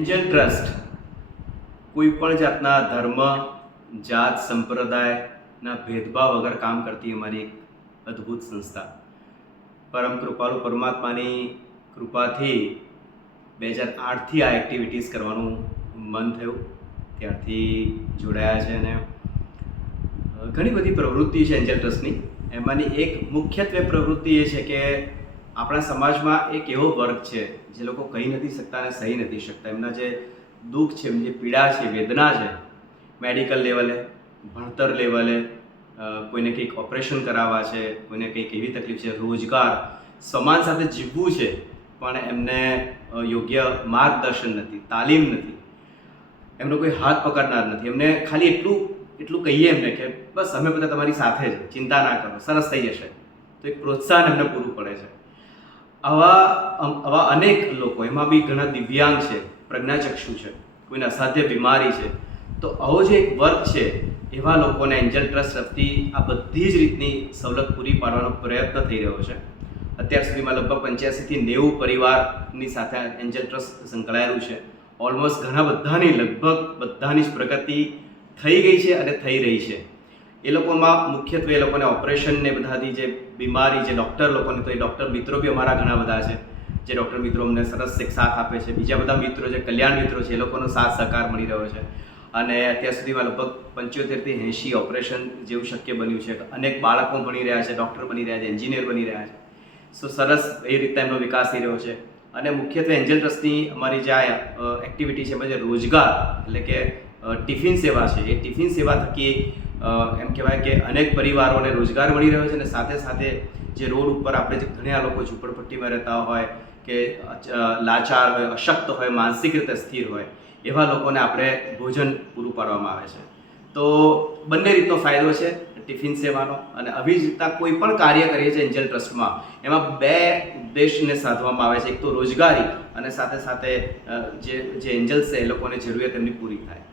Angel trust કોઈ પણ જાતના ધર્મ, જાત, સંપ્રદાયના ભેદભાવ વગર કામ કરતી અમારી એક અદ્ભુત સંસ્થા. પરમ કૃપાળુ પરમાત્માની કૃપાથી 2008થી આ એક્ટિવિટીઝ કરવાનું મન થયું, ત્યારથી જોડાયા છે. અને ઘણી બધી પ્રવૃત્તિ છે એન્જલ ટ્રસ્ટની. એમાંની એક મુખ્યત્વે પ્રવૃત્તિ એ છે કે આપણા સમાજમાં એક એવો વર્ગ છે જે લોકો કહી નથી શકતા અને સહી નથી શકતા. એમના જે દુઃખ છે, એમની પીડા છે, વેદના છે, મેડિકલ લેવલે, ભણતર લેવલે, કોઈને કંઈક ઓપરેશન કરાવવા છે, કોઈને કંઈક એવી તકલીફ છે, રોજગાર, સમાજ સાથે જીવવું છે, પણ એમને યોગ્ય માર્ગદર્શન નથી, તાલીમ નથી, એમનો કોઈ હાથ પકડનાર નથી. એમને ખાલી એટલું કહીએ એમને કે બસ અમે બધા તમારી સાથે જ, ચિંતા ના કરો, સરસ થઈ જશે, તો એક પ્રોત્સાહન એમને પૂરું પડે છે. આવા અનેક લોકો, એમાં બી ઘણા દિવ્યાંગ છે, પ્રજ્ઞાચક્ષુ છે, કોઈને અસાધ્ય બીમારી છે. તો આવો જે એક વર્ગ છે એવા લોકોને એન્જલ ટ્રસ્ટ તરફથી આ બધી જ રીતની સવલત પૂરી પાડવાનો પ્રયત્ન થઈ રહ્યો છે. અત્યાર સુધીમાં લગભગ 85થી 90 પરિવારની સાથે એન્જલ ટ્રસ્ટ સંકળાયેલું છે. ઓલમોસ્ટ ઘણા બધાની, લગભગ બધાની જ પ્રગતિ થઈ ગઈ છે અને થઈ રહી છે. એ લોકોમાં મુખ્યત્વે એ લોકોને ઓપરેશન ને બધાથી જે બીમારી, જે ડૉક્ટર લોકોને, તો એ ડૉક્ટર મિત્રો બી અમારા ઘણા બધા છે, જે ડૉક્ટર મિત્રો અમને સરસ એક સાથ આપે છે. બીજા બધા મિત્રો, જે કલ્યાણ મિત્રો છે, એ લોકોનો સાથ સહકાર મળી રહ્યો છે. અને અત્યાર સુધીમાં લગભગ 75થી 80 ઓપરેશન જેવું શક્ય બન્યું છે. અનેક બાળકો ભણી રહ્યા છે, ડૉક્ટર બની રહ્યા છે, એન્જિનિયર બની રહ્યા છે. સો સરસ એ રીતે એમનો વિકાસ થઈ રહ્યો છે. અને મુખ્યત્વે એન્જલ ટ્રસ્ટની અમારી જે આ એક્ટિવિટી છે, એમાં જે રોજગાર એટલે કે ટિફિન સેવા છે, એ ટિફિન સેવા થકી એમ કહેવાય કે અનેક પરિવારોને રોજગાર મળી રહ્યો છે. અને સાથે સાથે જે રોડ ઉપર આપણે જે ઘણા લોકો ઝૂંપડપટ્ટીમાં રહેતા હોય કે લાચાર હોય, અશક્ત હોય, માનસિક રીતે સ્થિર હોય, એવા લોકોને આપણે ભોજન પૂરું પાડવામાં આવે છે. તો બંને રીતનો ફાયદો છે ટિફિન સેવાનો. અને આવી જ રીતના કોઈ પણ કાર્ય કરીએ છીએ એન્જલ ટ્રસ્ટમાં, એમાં બે ઉદ્દેશને સાધવામાં આવે છે. એક તો રોજગારી, અને સાથે સાથે જે એન્જલ્સ છે એ લોકોને જરૂરિયાત એમની પૂરી થાય.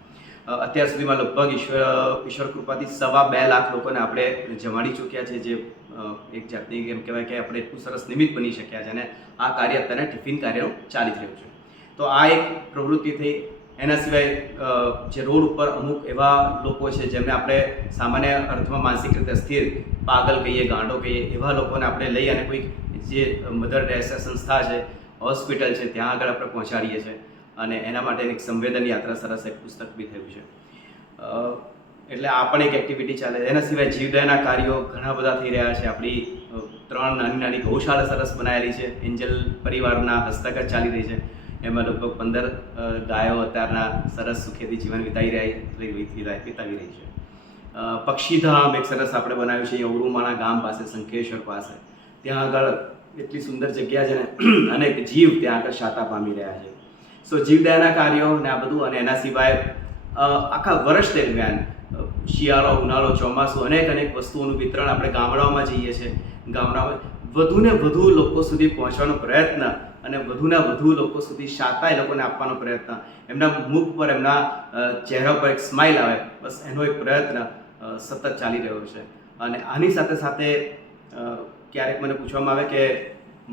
અત્યાર સુધીમાં લગભગ ઈશ્વર કૃપાથી 2.25 લાખ લોકોને આપણે જમાડી ચૂક્યા છે, જે એક જાતની એમ કહેવાય કે આપણે એટલું સરસ નિમિત્ત બની શક્યા છે. અને આ કાર્ય અત્યારે ટિફિન કાર્યનું ચાલી રહ્યું છે. તો આ એક પ્રવૃત્તિ થઈ. એના સિવાય જે રોડ ઉપર અમુક એવા લોકો છે જેમને આપણે સામાન્ય અર્થમાં માનસિક રીતે સ્થિર, પાગલ કહીએ, ગાંડો કહીએ, એવા લોકોને આપણે લઈ અને કોઈક જે મધર ટેરેસા સંસ્થા છે, હોસ્પિટલ છે, ત્યાં આગળ આપણે પહોંચાડીએ છીએ. અને એના માટે એક સંવેદન યાત્રા સરસ એક પુસ્તક બી થયું છે. એટલે આ પણ એક એક્ટિવિટી ચાલે છે. એના સિવાય જીવદયાના કાર્યો ઘણા બધા થઈ રહ્યા છે. આપણી 3 નાની ગૌશાળા સરસ બનાવેલી છે, એન્જલ પરિવારના હસ્તગત ચાલી રહી છે. એમાં લગભગ 15 ગાયો અત્યારના સરસ સુખેથી જીવન વિતાવી રહી છે. પક્ષીધામ એક સરસ આપણે બનાવ્યું છે ઉરુમાણા ગામ પાસે, શંખેશ્વર પાસે. ત્યાં આગળ એટલી સુંદર જગ્યા છે ને, અનેક જીવ ત્યાં આગળ શાતા પામી રહ્યા છે. સો જીવદયાના કાર્યો ને આ બધું. અને એના સિવાય આખા વર્ષ દરમિયાન શિયાળો, ઉનાળો, ચોમાસું, અનેક વસ્તુઓનું વિતરણ આપણે ગામડાઓમાં જઈએ છીએ. ગામડામાં વધુને વધુ લોકો સુધી પહોંચવાનો પ્રયત્ન, અને વધુના વધુ લોકો સુધી શાતા એ લોકોને આપવાનો પ્રયત્ન, એમના મુખ પર, એમના ચહેરા પર એક સ્માઇલ આવે, બસ એનો એક પ્રયત્ન સતત ચાલી રહ્યો છે. અને આની સાથે સાથે ક્યારેક મને પૂછવામાં આવે કે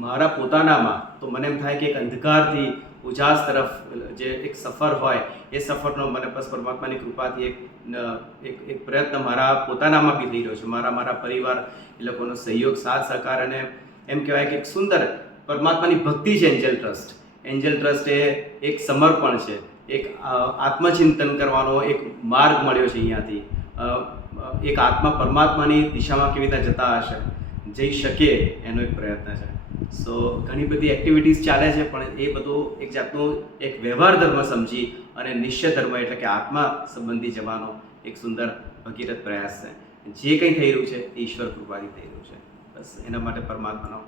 મારા પોતાનામાં, તો મને એમ થાય કે એક અંધકારથી ઉજાસ તરફ જે એક સફર હોય, એ સફરનો મને બસ પરમાત્માની કૃપાથી એક પ્રયત્ન મારા પોતાનામાં બી થઈ રહ્યો છે. મારા પરિવાર, એ લોકોનો સહયોગ, સાથ સહકાર, અને એમ કહેવાય કે એક સુંદર પરમાત્માની ભક્તિ છે એન્જલ ટ્રસ્ટ. એન્જલ ટ્રસ્ટ એ એક સમર્પણ છે, એક આત્મચિંતન કરવાનો એક માર્ગ મળ્યો છે અહીંયાથી. એક આત્મા પરમાત્માની દિશામાં કેવી રીતે જઈ શકે એનો એક પ્રયત્ન છે. સો ઘણી બધી એક્ટિવિટીઝ ચાલે છે, પણ એ બધું એક જાતનો એક વ્યવહાર ધર્મ સમજી અને નિશ્ચય ધર્મ એટલે કે આત્મા સંબંધી જવાનો એક સુંદર ભગીરથ પ્રયાસ છે. જે કંઈ થઈ રહ્યું છે એ ઈશ્વર કૃપાથી થઈ રહ્યું છે. બસ એના માટે પરમાત્માનો